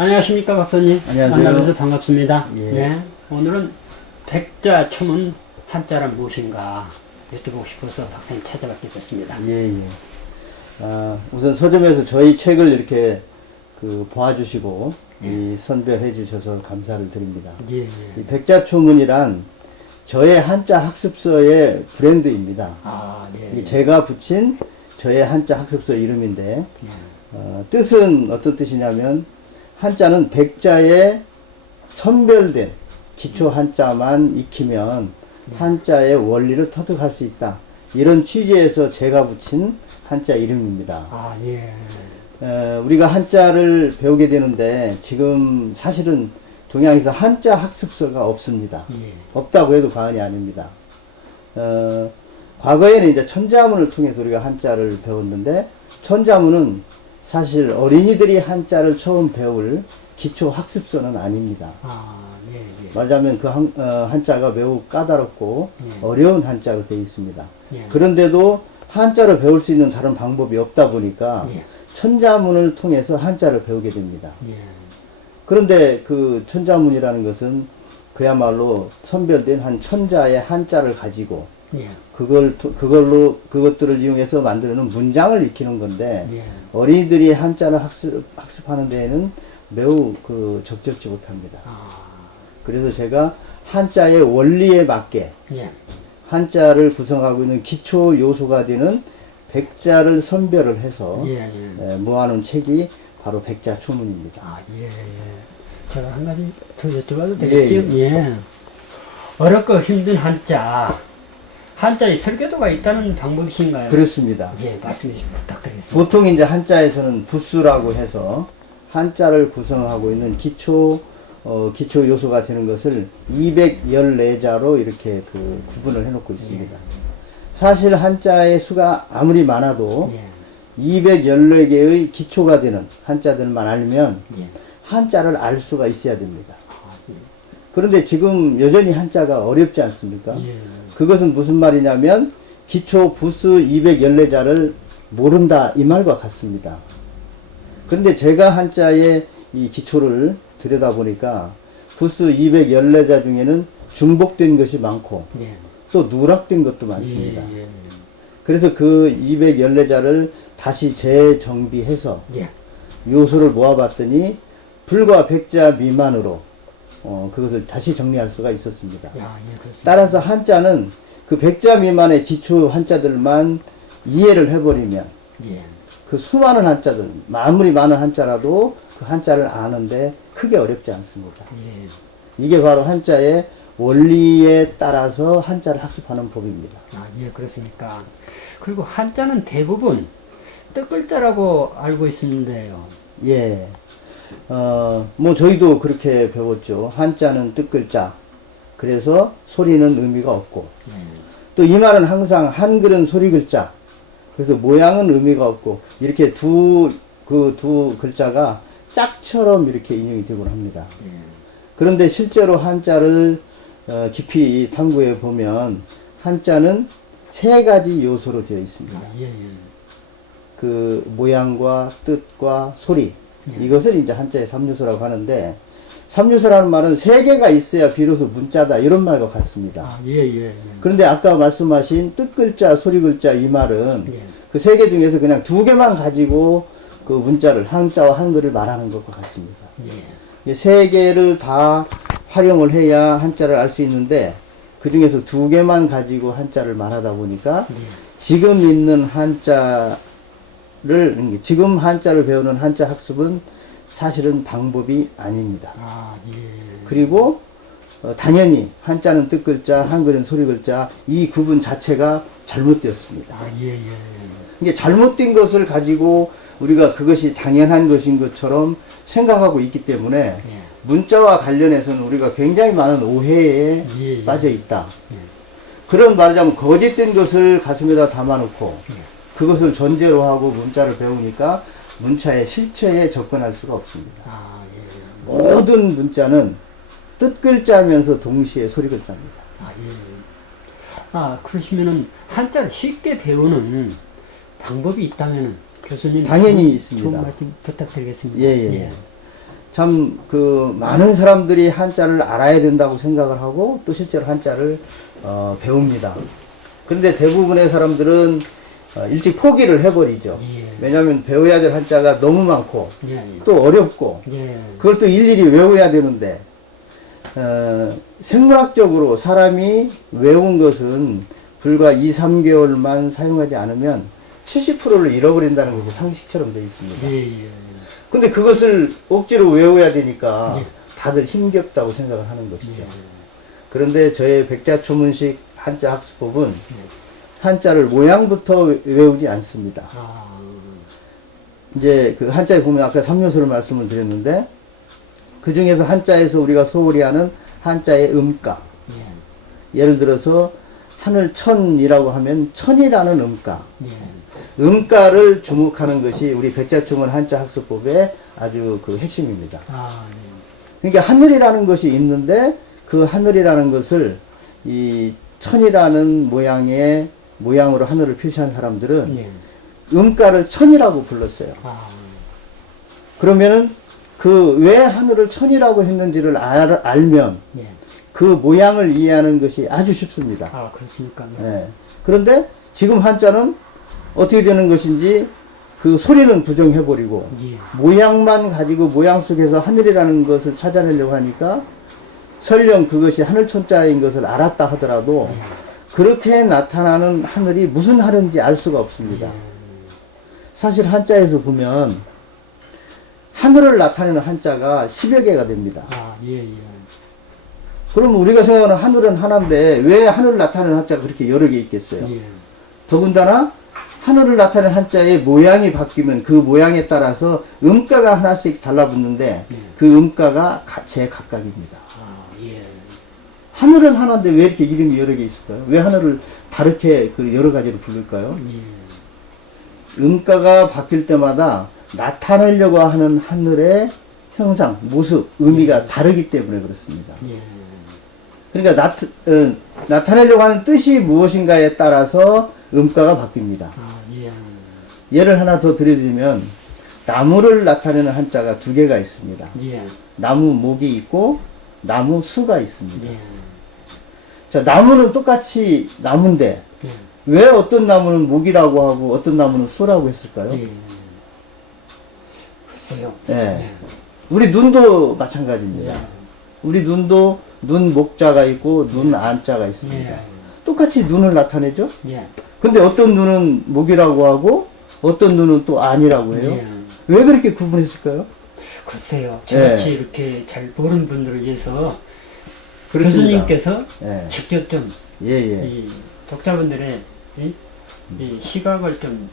안녕하십니까, 박사님. 안녕하세요. 만나면서 반갑습니다. 예. 네. 오늘은 백자춤은 한자란 무엇인가 여쭤보고 싶어서 박사님 찾아뵙게 됐습니다. 예, 예. 우선 서점에서 저희 책을 이렇게 봐주시고, 선별해 주셔서 감사를 드립니다. 예, 이 백자초문이란 저의 한자 학습서의 브랜드입니다. 예. 제가 붙인 저의 한자 학습서 이름인데, 뜻은 어떤 뜻이냐면, 한자는 백자에 선별된 기초 한자만 익히면 한자의 원리를 터득할 수 있다. 이런 취지에서 제가 붙인 한자 이름입니다. 예. 우리가 한자를 배우게 되는데 지금 사실은 동양에서 한자 학습서가 없습니다. 예. 없다고 해도 과언이 아닙니다. 과거에는 이제 천자문을 통해서 우리가 한자를 배웠는데, 천자문은 사실 어린이들이 한자를 처음 배울 기초 학습서는 아닙니다. 예, 예. 말하자면 그 한자가 매우 까다롭고 어려운 한자로 되어 있습니다. 예. 그런데도 한자를 배울 수 있는 다른 방법이 없다 보니까 예. 천자문을 통해서 한자를 배우게 됩니다. 예. 그런데 그 천자문이라는 것은 그야말로 선별된 한 천자의 한자를 가지고 예. 그것들을 이용해서 만드는 문장을 익히는 건데, 예. 어린이들이 한자를 학습하는 데에는 매우 적절치 못합니다. 그래서 제가 한자의 원리에 맞게 예. 한자를 구성하고 있는 기초 요소가 되는 백자를 선별을 해서 예. 예. 모아놓은 책이 바로 백자초문입니다. 예, 예. 제가 한 가지 더 여쭤봐도 되겠죠? 예. 어렵고 힘든 한자에 설계도가 있다는 방법이신가요? 그렇습니다. 예, 말씀 좀 부탁드리겠습니다. 보통 이제 한자에서는 부수라고 해서 한자를 구성하고 있는 기초 요소가 되는 것을 214자로 이렇게 구분을 해놓고 있습니다. 예. 사실 한자의 수가 아무리 많아도 예. 214개의 기초가 되는 한자들만 알면 예. 한자를 알 수가 있어야 됩니다. 예. 그런데 지금 여전히 한자가 어렵지 않습니까? 예. 그것은 무슨 말이냐면 기초 부수 214자를 모른다 이 말과 같습니다. 그런데 제가 한자의 이 기초를 들여다보니까 부수 214자 중에는 중복된 것이 많고 예. 또 누락된 것도 많습니다. 예. 그래서 그 214자를 다시 재정비해서 예. 요소를 모아봤더니 불과 100자 미만으로 그것을 다시 정리할 수가 있었습니다. 예, 그렇습니다. 따라서 한자는 그 100자 미만의 기초 한자들만 이해를 해버리면 예. 그 수많은 한자들, 아무리 많은 한자라도 그 한자를 아는데 크게 어렵지 않습니다. 예. 이게 바로 한자의 원리에 따라서 한자를 학습하는 법입니다. 예, 그렇습니까. 그리고 한자는 대부분 뜻글자라고 알고 있는데요. 예. 저희도 그렇게 배웠죠. 한자는 뜻글자. 그래서 소리는 의미가 없고. 예. 또 이 말은 항상 한글은 소리글자. 그래서 모양은 의미가 없고. 이렇게 두 글자가 짝처럼 이렇게 인용이 되곤 합니다. 예. 그런데 실제로 한자를 깊이 탐구해 보면 한자는 세 가지 요소로 되어 있습니다. 예. 그 모양과 뜻과 소리. 이것을 이제 한자의 삼요소라고 하는데, 삼요소라는 말은 세 개가 있어야 비로소 문자다 이런 말과 같습니다. 예. 그런데 아까 말씀하신 뜻글자, 소리글자 이 말은 예. 그 세 개 중에서 그냥 두 개만 가지고 그 문자를 한자와 한글을 말하는 것과 같습니다. 예. 세 개를 다 활용을 해야 한자를 알 수 있는데 그 중에서 두 개만 가지고 한자를 말하다 보니까 지금 있는 지금 한자를 배우는 한자 학습은 사실은 방법이 아닙니다. 예. 그리고 당연히 한자는 뜻글자, 한글은 소리글자 이 구분 자체가 잘못되었습니다. 예. 이게 잘못된 것을 가지고 우리가 그것이 당연한 것인 것처럼 생각하고 있기 때문에 문자와 관련해서는 우리가 굉장히 많은 오해에 빠져 있다. 그런 말하자면 거짓된 것을 가슴에다 담아놓고 그것을 전제로 하고 문자를 배우니까 문자의 실체에 접근할 수가 없습니다. 모든 문자는 뜻글자면서 동시에 소리글자입니다. 그러시면은 한자를 쉽게 배우는 방법이 있다면은 교수님 당연히 있습니다. 좋은 말씀 부탁드리겠습니다. 예. 참 그 많은 사람들이 한자를 알아야 된다고 생각을 하고 또 실제로 한자를 배웁니다. 근데 대부분의 사람들은 일찍 포기를 해버리죠. 예. 왜냐하면 배워야 될 한자가 너무 많고 예. 또 어렵고 예. 그걸 또 일일이 외워야 되는데 생물학적으로 사람이 외운 것은 불과 2, 3개월만 사용하지 않으면 70%를 잃어버린다는 것이 상식처럼 되어 있습니다. 예. 예. 근데 그것을 억지로 외워야 되니까 예. 다들 힘겹다고 생각을 하는 것이죠. 예. 그런데 저의 백자초문식 한자 학습법은 예. 한자를 모양부터 외우지 않습니다. 아. 이제 그 한자에 보면 아까 삼요소를 말씀을 드렸는데 그 중에서 한자에서 우리가 소홀히 하는 한자의 음가. 예. 예를 들어서 하늘천이라고 하면 천이라는 음가. 예. 음가를 주목하는 것이 우리 백자초문 한자 학습법의 아주 그 핵심입니다. 아. 그러니까 하늘이라는 것이 있는데 그 하늘이라는 것을 이 천이라는 모양으로 하늘을 표시한 사람들은 예. 음가를 천이라고 불렀어요. 아. 그러면은 그 왜 하늘을 천이라고 했는지를 알면 예. 그 모양을 이해하는 것이 아주 쉽습니다. 아, 그렇습니까? 예. 그런데 지금 한자는 어떻게 되는 것인지 그 소리는 부정해버리고 예. 모양만 가지고 모양 속에서 하늘이라는 것을 찾아내려고 하니까 설령 그것이 하늘천자인 것을 알았다 하더라도 예. 그렇게 나타나는 하늘이 무슨 하늘인지 알 수가 없습니다. 사실 한자에서 보면 하늘을 나타내는 한자가 10여 개가 됩니다. 아, 예, 예. 그러면 우리가 생각하는 하늘은 하나인데 왜 하늘을 나타내는 한자가 그렇게 여러 개 있겠어요? 예. 더군다나 하늘을 나타내는 한자의 모양이 바뀌면 그 모양에 따라서 음가가 하나씩 달라붙는데 예. 그 음가가 제각각입니다. 아, 예. 하늘은 하나인데 왜 이렇게 이름이 여러 개 있을까요? 왜 하늘을 다르게 그 여러 가지로 부를까요? 예. 음가가 바뀔 때마다 나타내려고 하는 하늘의 형상, 모습, 의미가 다르기 때문에 그렇습니다. 예. 그러니까 나타내려고 하는 뜻이 무엇인가에 따라서 음가가 바뀝니다. 아, 예. 예를 하나 더 드려드리면 나무를 나타내는 한자가 두 개가 있습니다. 예. 나무 목이 있고 나무 수가 있습니다. 예. 자, 나무는 똑같이 나무인데 예. 왜 어떤 나무는 목이라고 하고 어떤 나무는 수라고 했을까요? 예. 글쎄요. 예. 우리 눈도 마찬가지입니다. 예. 우리 눈도 눈 목자가 있고 눈 안자가 있습니다. 예. 똑같이 눈을 나타내죠? 예. 근데 어떤 눈은 목이라고 하고 어떤 눈은 또 안이라고 해요. 예. 왜 그렇게 구분했을까요? 글쎄요. 예. 저같이 이렇게 잘 모르는 분들을 위해서 그렇습니다. 교수님께서 예. 직접 좀 예, 예. 이 독자분들의 이 시각을 좀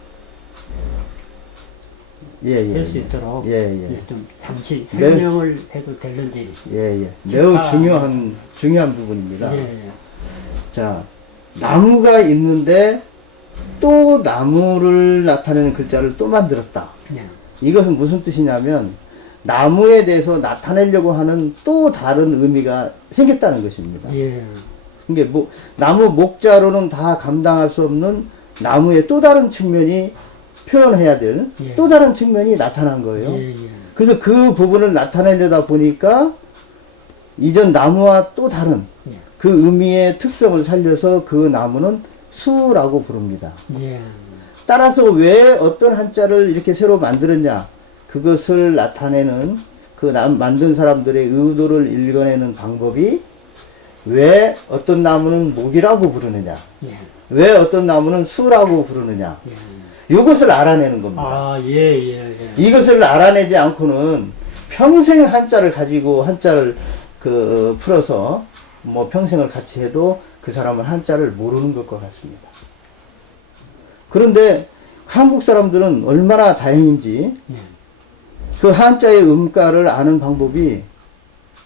예, 예. 할 수 있도록 예, 예. 좀 잠시 네. 설명을 해도 되는지. 예, 예. 매우 아. 중요한 부분입니다. 예. 자, 나무가 있는데 또 나무를 나타내는 글자를 또 만들었다. 예. 이것은 무슨 뜻이냐면 나무에 대해서 나타내려고 하는 또 다른 의미가 생겼다는 것입니다. 예. 이게 나무 목자로는 다 감당할 수 없는 나무의 또 다른 측면이 표현해야 될 예. 또 다른 측면이 나타난 거예요. 예. 예. 그래서 그 부분을 나타내려다 보니까 이전 나무와 또 다른 예. 그 의미의 특성을 살려서 그 나무는 수라고 부릅니다. 예. 따라서 왜 어떤 한자를 이렇게 새로 만들었냐, 그것을 나타내는 그 만든 사람들의 의도를 읽어내는 방법이 왜 어떤 나무는 목이라고 부르느냐, 예. 왜 어떤 나무는 수라고 부르느냐, 예. 이것을 알아내는 겁니다. 아, 예, 예, 예. 이것을 알아내지 않고는 평생 한자를 가지고 한자를 풀어서 뭐 평생을 같이 해도 그 사람은 한자를 모르는 것과 같습니다. 그런데 한국 사람들은 얼마나 다행인지 예. 그 한자의 음가를 아는 방법이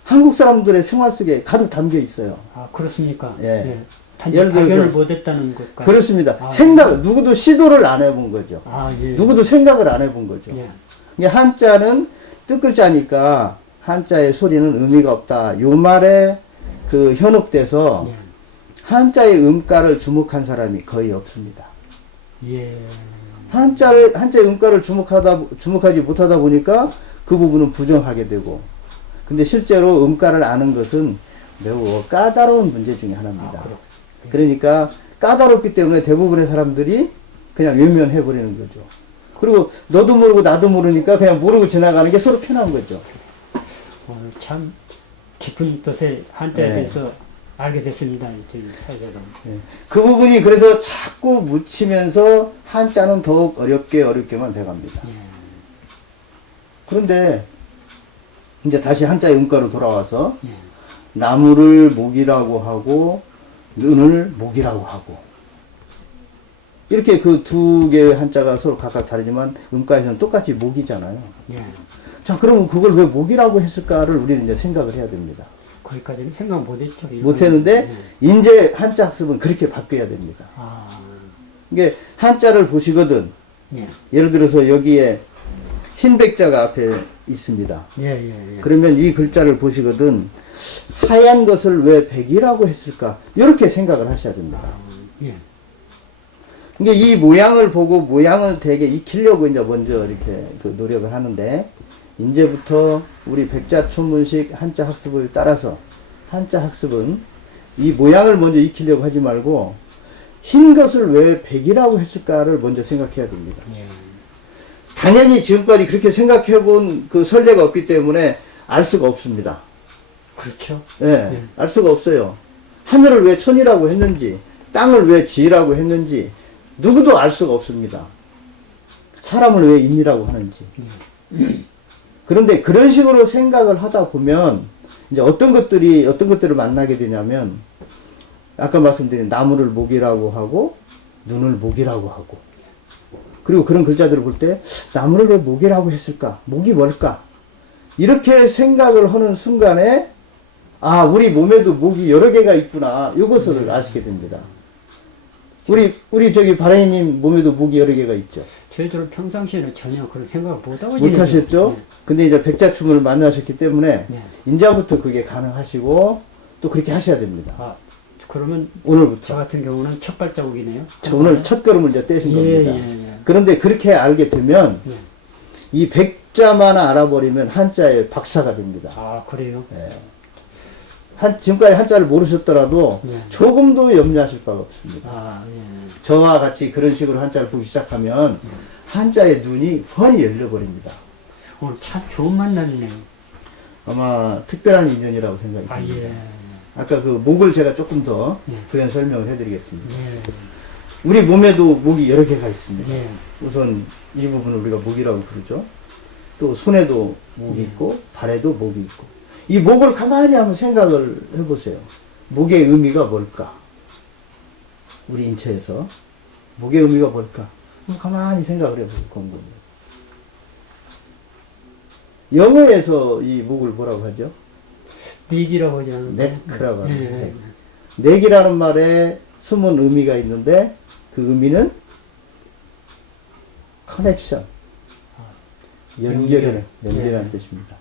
한국 사람들의 생활 속에 가득 담겨 있어요. 아, 그렇습니까? 예. 단지 예를 들어서- 발견을 못했다는 것까. 그렇습니다. 아, 누구도 시도를 안 해본 거죠. 아, 예. 누구도 생각을 안 해본 거죠. 예. 이게 한자는 뜻글자니까 한자의 소리는 의미가 없다. 요 말에 현혹돼서 예. 한자의 음가를 주목한 사람이 거의 없습니다. 예. 한자의 음가를 주목하지 못하다 보니까 그 부분은 부정하게 되고, 근데 실제로 음가를 아는 것은 매우 까다로운 문제 중에 하나입니다. 그러니까 까다롭기 때문에 대부분의 사람들이 그냥 외면해버리는 거죠. 그리고 너도 모르고 나도 모르니까 그냥 모르고 지나가는 게 서로 편한 거죠. 오늘 참 깊은 뜻의 한자에 대해서 알게 됐습니다. 저희 사회자도. 그 부분이 그래서 자꾸 묻히면서 한자는 더욱 어렵게만 돼갑니다. 그런데 이제 다시 한자의 음가로 돌아와서 나무를 목이라고 하고 눈을 목이라고 하고 이렇게 그 두 개의 한자가 서로 각각 다르지만 음가에서는 똑같이 목이잖아요. 자, 그러면 그걸 왜 목이라고 했을까를 우리는 이제 생각을 해야 됩니다. 거기까지는 생각 못했죠. 못했는데 이제 한자 학습은 그렇게 바뀌어야 됩니다. 이게 한자를 보시거든. 예를 들어서 여기에 흰 백자가 앞에 있습니다. 그러면 이 글자를 보시거든 하얀 것을 왜 백이라고 했을까? 이렇게 생각을 하셔야 됩니다. 이게 이 모양을 보고 모양을 되게 익히려고 이제 먼저 이렇게 그 노력을 하는데 이제부터 우리 백자촌문식 한자 학습을 따라서 한자 학습은 이 모양을 먼저 익히려고 하지 말고 흰 것을 왜 백이라고 했을까를 먼저 생각해야 됩니다. 당연히 지금까지 그렇게 생각해 본 그 선례가 없기 때문에 알 수가 없습니다. 그렇죠. 알 수가 없어요. 하늘을 왜 천이라고 했는지, 땅을 왜 지라고 했는지, 누구도 알 수가 없습니다. 사람을 왜 인이라고 하는지. 그런데 그런 식으로 생각을 하다 보면, 이제 어떤 것들을 만나게 되냐면, 아까 말씀드린 나무를 목이라고 하고, 눈을 목이라고 하고, 그리고 그런 글자들을 볼 때, 나무를 왜 목이라고 했을까? 목이 뭘까? 이렇게 생각을 하는 순간에, 아, 우리 몸에도 목이 여러 개가 있구나. 이것을 아시게 됩니다. 우리 저기 바라이님 몸에도 목이 여러 개가 있죠. 저희들은 평상시에는 전혀 그런 생각을 못 하셨죠? 근데 이제 백자춤을 만나셨기 때문에, 이제부터 그게 가능하시고, 또 그렇게 하셔야 됩니다. 그러면 오늘부터. 저 같은 경우는 첫 발자국이네요. 오늘 첫 걸음을 이제 떼신 겁니다. 그런데 그렇게 알게 되면, 이 백자만 알아버리면 한자의 박사가 됩니다. 아, 그래요? 지금까지 한자를 모르셨더라도 조금도 염려하실 바가 없습니다. 저와 같이 그런 식으로 한자를 보기 시작하면 한자의 눈이 훤히 열려버립니다. 오늘 참 좋은 만남이네요. 아마 특별한 인연이라고 생각이 듭니다. 아까 그 목을 제가 조금 더 부연 설명을 해드리겠습니다. 우리 몸에도 목이 여러 개가 있습니다. 우선 이 부분을 우리가 목이라고 부르죠. 또 손에도 목이 있고 발에도 목이 있고 이 목을 가만히 한번 생각을 해보세요. 목의 의미가 뭘까? 우리 인체에서 목의 의미가 뭘까? 가만히 생각을 해보세요. 곰곰이. 영어에서 이 목을 뭐라고 하죠? 넥이라고 하지 않는데? 넥이라고 하는데 넥이라는 말에 숨은 의미가 있는데 그 의미는 커넥션, 연결이라는 뜻입니다.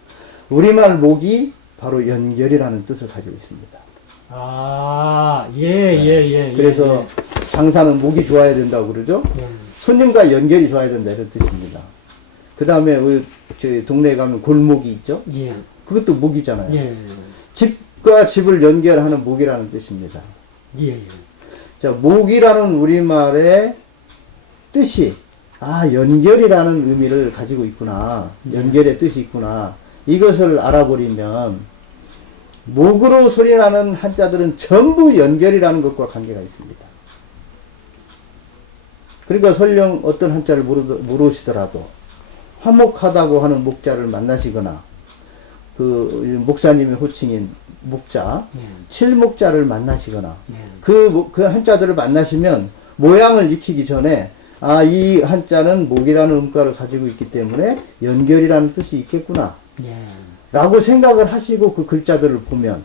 우리말 목이 바로 연결이라는 뜻을 가지고 있습니다. 그래서 장사는 목이 좋아야 된다고 그러죠. 손님과 연결이 좋아야 된다 이런 뜻입니다. 그 다음에 우리 저희 동네에 가면 골목이 있죠. 그것도 목이잖아요. 집과 집을 연결하는 목이라는 뜻입니다. 자, 목이라는 우리말의 뜻이 연결이라는 의미를 가지고 있구나. 연결의 뜻이 있구나. 이것을 알아버리면 목으로 소리나는 한자들은 전부 연결이라는 것과 관계가 있습니다. 그러니까 설령 어떤 한자를 모르시더라도 화목하다고 하는 목자를 만나시거나 그 목사님의 호칭인 목자, 칠목자를 만나시거나 그 한자들을 만나시면 모양을 익히기 전에 이 한자는 목이라는 음가를 가지고 있기 때문에 연결이라는 뜻이 있겠구나 라고 생각을 하시고 그 글자들을 보면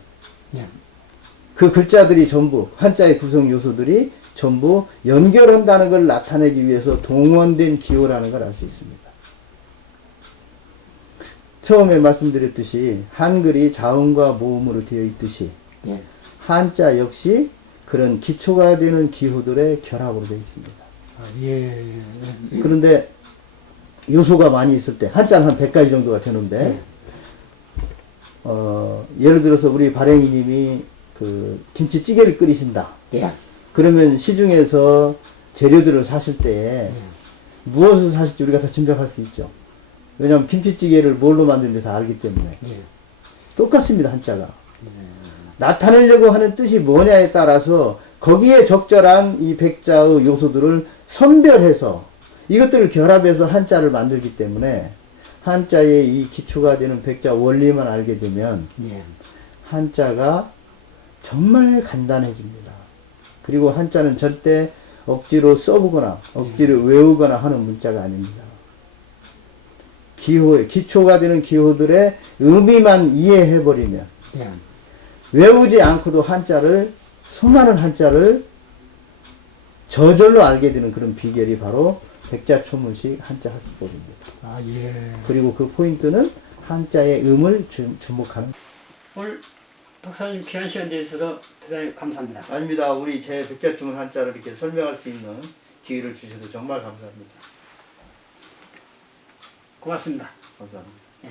그 글자들이 전부 한자의 구성 요소들이 전부 연결한다는 걸 나타내기 위해서 동원된 기호라는 걸 알 수 있습니다. 처음에 말씀드렸듯이 한글이 자음과 모음으로 되어 있듯이 한자 역시 그런 기초가 되는 기호들의 결합으로 되어 있습니다. 그런데 요소가 많이 있을 때, 한자는 한 100가지 정도가 되는데, 예를 들어서 우리 발행이님이 그 김치찌개를 끓이신다. 예. 그러면 시중에서 재료들을 사실 때 무엇을 사실지 우리가 다 짐작할 수 있죠. 왜냐하면 김치찌개를 뭘로 만드는지 다 알기 때문에. 예. 똑같습니다, 한자가. 나타내려고 하는 뜻이 뭐냐에 따라서 거기에 적절한 이 백자의 요소들을 선별해서 이것들을 결합해서 한자를 만들기 때문에 한자의 이 기초가 되는 백자 원리만 알게 되면 예. 한자가 정말 간단해집니다. 그리고 한자는 절대 억지로 써보거나 억지로 외우거나 하는 문자가 아닙니다. 기초가 되는 기호들의 의미만 이해해버리면 예. 외우지 않고도 한자를, 수많은 한자를 저절로 알게 되는 그런 비결이 바로 백자초문식 한자 학습법입니다. 아, 예. 그리고 그 포인트는 한자의 음을 주목하는. 오늘 박사님 귀한 시간 내주셔서 대단히 감사합니다. 아닙니다. 우리 제 백자초문 한자를 이렇게 설명할 수 있는 기회를 주셔서 정말 감사합니다. 고맙습니다. 감사합니다. 예.